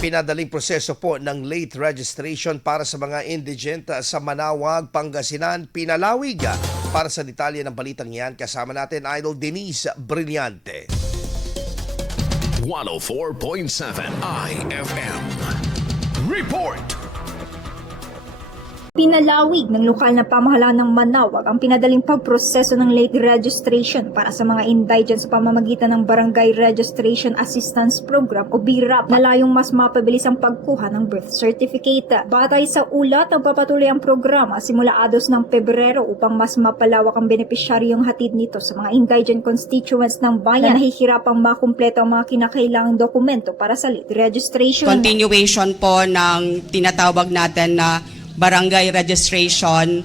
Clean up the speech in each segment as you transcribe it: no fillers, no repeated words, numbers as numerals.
Pinadaling proseso po ng late registration para sa mga indigent sa Manawag, Pangasinan, Pinalawig. Para sa detalye ng balitang yan, kasama natin Idol Denise Brillante. 104.7 IFM. Report! Pinalawig ng lokal na pamahalaan ng Manawag ang pinadaling pagproseso ng late registration para sa mga indigent sa pamamagitan ng Barangay Registration Assistance Program o BRAP na layong mas mapabilis ang pagkuha ng birth certificate. Batay sa ulat, nagpapatuloy ang programa simula 2 ng Pebrero upang mas mapalawak ang benepisyaryong hatid nito sa mga indigent constituents ng bayan na nahihirapang makumpleto ang mga kinakailangang dokumento para sa late registration. Continuation po ng tinatawag natin na Barangay Registration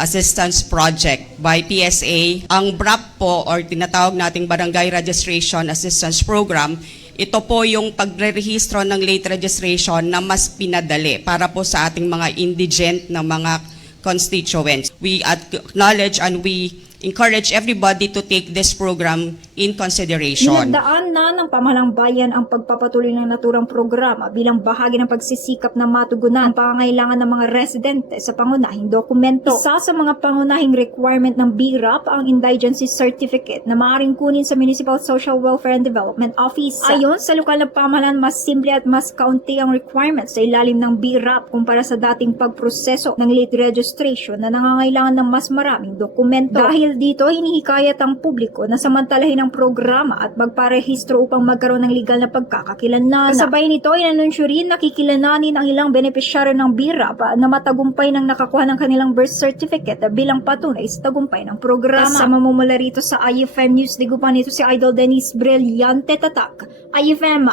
Assistance Project by PSA. Ang BRAP po or tinatawag nating Barangay Registration Assistance Program, ito po yung pagre-rehistro ng late registration na mas pinadali para po sa ating mga indigent na mga constituents. We acknowledge and we encourage everybody to take this program in consideration. Inagdaan na ng pamahalang bayan ang pagpapatuloy ng naturang programa bilang bahagi ng pagsisikap na matugunan ang pangangailangan ng mga residente sa pangunahing dokumento. Isa sa mga pangunahing requirement ng BRAP ang indigency certificate na maaaring kunin sa Municipal Social Welfare and Development Office. Ayon sa lokal na pamahalaan, mas simple at mas kaunti ang requirements sa ilalim ng BRAP kumpara sa dating pagproseso ng late registration na nangangailangan ng mas maraming dokumento. Dahil dito, hinihikayat ang publiko na samantalahin ang programa at magparehistro upang magkaroon ng legal na pagkakakilanlan. Kasabay nito, inanunsyo rin na kikilananin ang ilang benepisyaryo ng BRAP na matagumpay ng nakakuha ng kanilang birth certificate bilang patunay sa tagumpay ng programa. Kasama mula rito sa IFM News, digupan nito si Idol Denise Brillante, Tatak, IFM.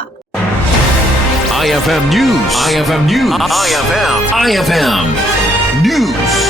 IFM News. IFM News. IFM. IFM News.